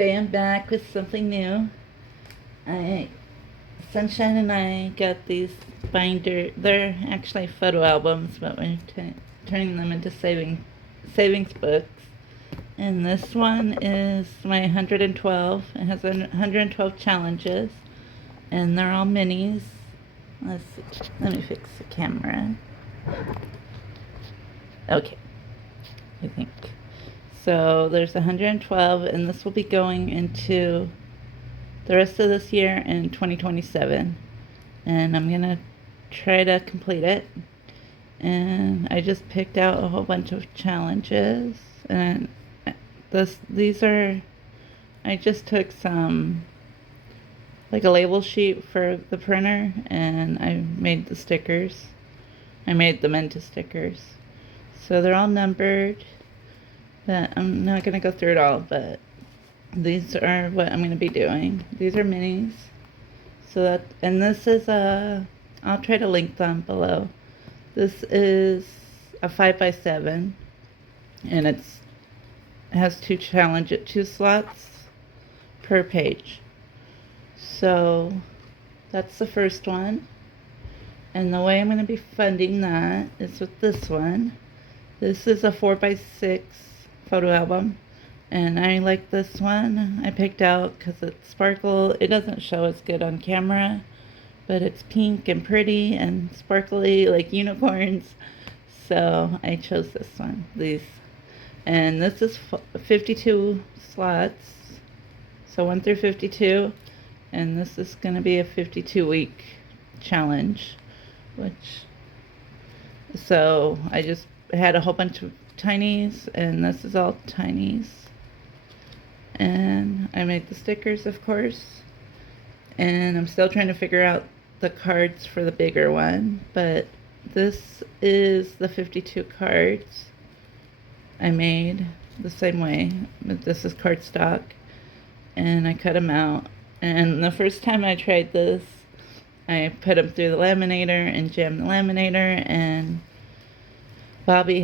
today I'm back with something new. Sunshine and I got these they're actually photo albums, but we're turning them into savings books. And this one is my 112. It has 112 challenges, and they're all minis. Let's see. Let me fix the camera. Okay, I think. So there's 112, and this will be going into the rest of this year in 2027. And I'm going to try to complete it. And I just picked out a whole bunch of challenges. And I just took some, like a label sheet for the printer, and I made the stickers. I made them into stickers. So they're all numbered, but I'm not going to go through it all, but these are what I'm going to be doing. These are minis. And this is I'll try to link them below. This is a 5x7, and it has two slots per page. So that's the first one. And the way I'm going to be funding that is with this one. This is a 4x6 photo album, and I like this one. I picked out because it's sparkle. It doesn't show as good on camera, but it's pink and pretty and sparkly like unicorns. So I chose this one. And this is 52 slots, so 1 through 52, and this is going to be a 52-week challenge, so I just had a whole bunch of tinies, and this is all tinies. And I made the stickers, of course, and I'm still trying to figure out the cards for the bigger one, but this is the 52 cards I made the same way, but this is cardstock, and I cut them out. And the first time I tried this, I put them through the laminator and jammed the laminator, and Bobby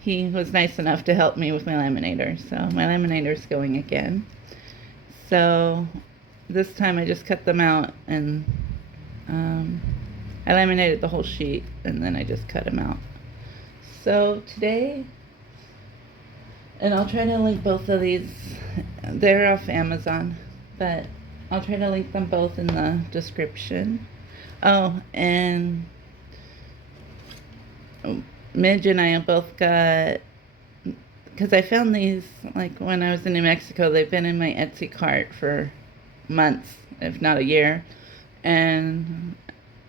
he was nice enough to help me with my laminator, so my laminator's going again. So this time I just cut them out, and I laminated the whole sheet, and then I just cut them out. So today, and I'll try to link both of these, they're off Amazon, but I'll try to link them both in the description. Oh, and Midge and I both got, because I found these, like when I was in New Mexico, they've been in my Etsy cart for months, if not a year, and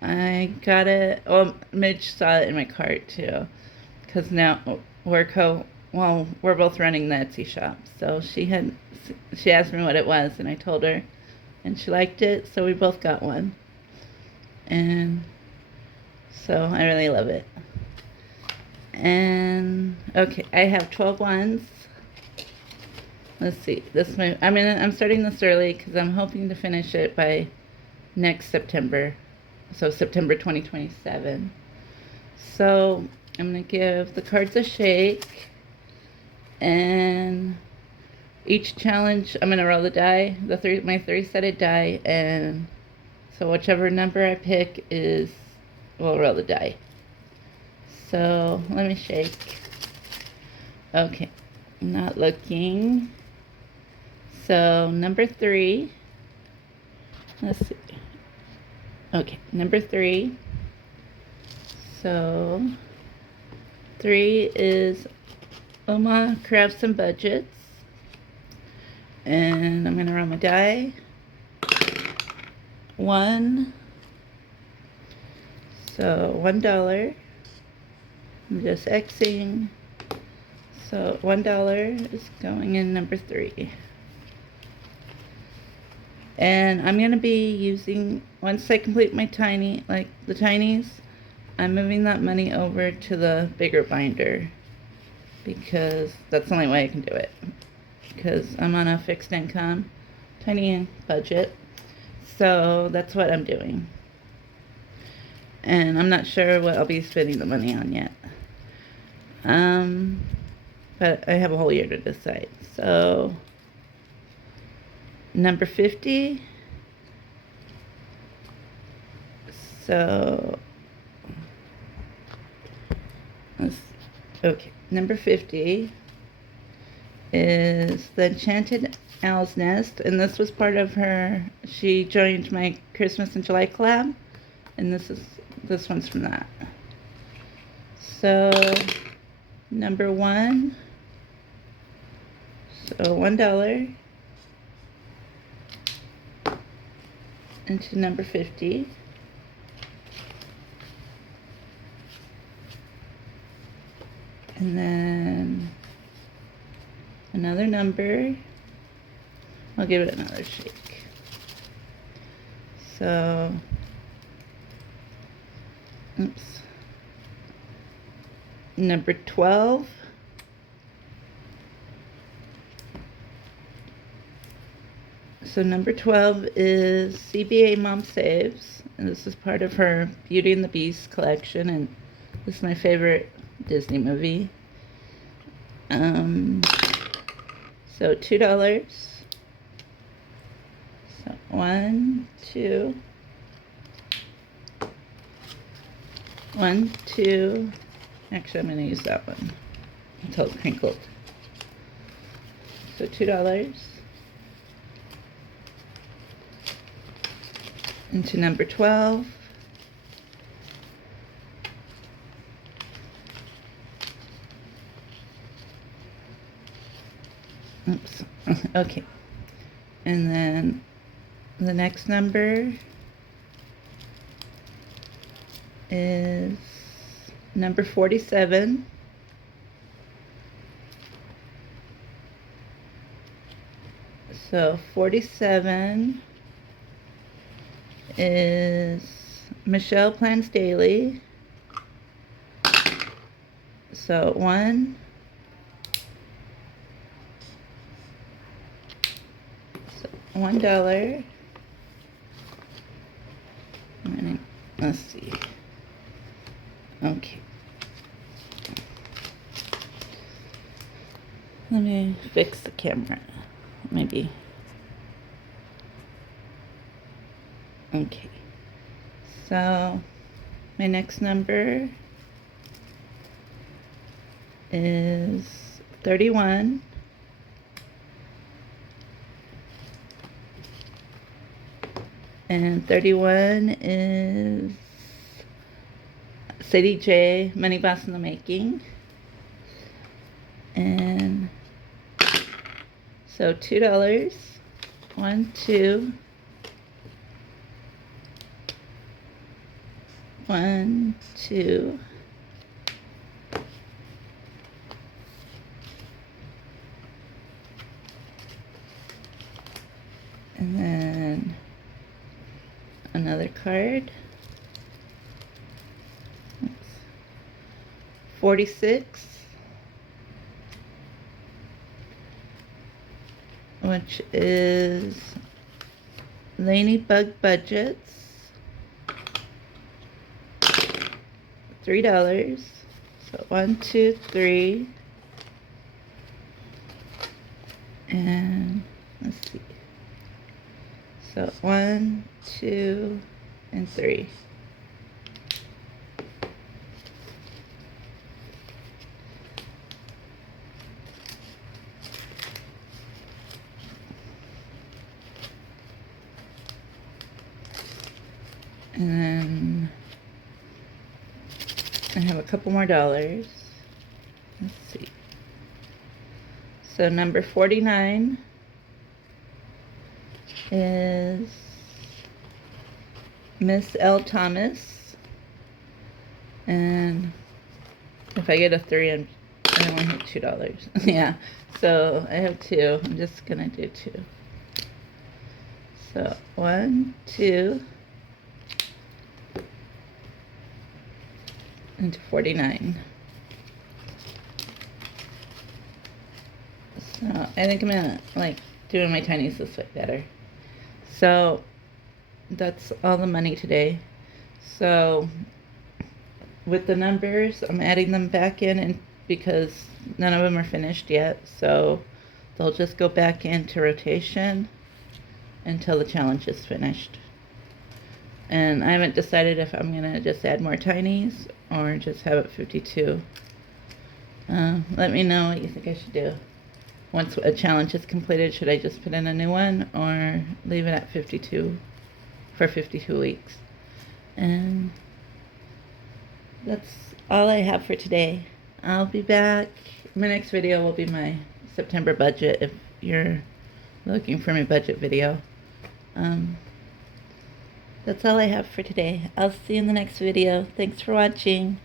I got it. Oh, Midge saw it in my cart too, because now we're both running the Etsy shop. So she asked me what it was, and I told her, and she liked it, so we both got one. And so I really love it. And okay, I have 12 ones. Let's see. I'm starting this early because I'm hoping to finish it by next September. So September 2027. So I'm going to give the cards a shake, and each challenge I'm going to roll the die, my 3-sided die, and so whichever number I pick we'll roll the die. So let me shake. Okay, not looking. So number 3. Let's see. Okay, number 3. So 3 is Oma Crafts and Budgets. And I'm going to roll my die. 1. So $1. I'm just Xing. So $1 is going in number 3. And I'm going to be using, once I complete my the tinies, I'm moving that money over to the bigger binder, because that's the only way I can do it, because I'm on a fixed income, tiny budget. So that's what I'm doing. And I'm not sure what I'll be spending the money on yet. But I have a whole year to decide. So number 50. So, okay, number 50 is the Enchanted Owl's Nest, and this was part of her, she joined my Christmas in July collab, and this one's from that. So, number 1, so $1 into number 50. And then another number. I'll give it another shake. So, oops. Number 12. So number 12 is CBA Mom Saves, and this is part of her Beauty and the Beast collection, and this is my favorite Disney movie. So $2. So 1, 2, 1, 2. Actually, I'm going to use that one until it's crinkled. So $2 into number 12. Oops. Okay. And then the next number is number 47. So 47 is Michelle Plans Daily. So $1. So $1. Let's see. Okay. Let me fix the camera. Maybe. Okay. So my next number is 31. And 31 is Sadie J, Money Boss in the Making. And so $2. 1, 2. 1, 2. And then another card. Oops. 46. Which is Ladybug Budgets. $3. So 1, 2, 3. And let's see. So 1, 2, and 3. And then I have a couple more dollars. Let's see. So number 49 is Miss L. Thomas. And if I get a 3, I only have $2. Yeah. So I have 2. I'm just gonna do 2. So 1, 2. Into 49. So I think I'm gonna like doing my tinies this way better. So that's all the money today. So with the numbers, I'm adding them back in, and because none of them are finished yet, so they'll just go back into rotation. until the challenge is finished. And I haven't decided if I'm going to just add more tinies or just have it 52. Let me know what you think I should do. Once a challenge is completed, should I just put in a new one or leave it at 52 for 52 weeks? And that's all I have for today. I'll be back. My next video will be my September budget if you're looking for my budget video. That's all I have for today. I'll see you in the next video. Thanks for watching.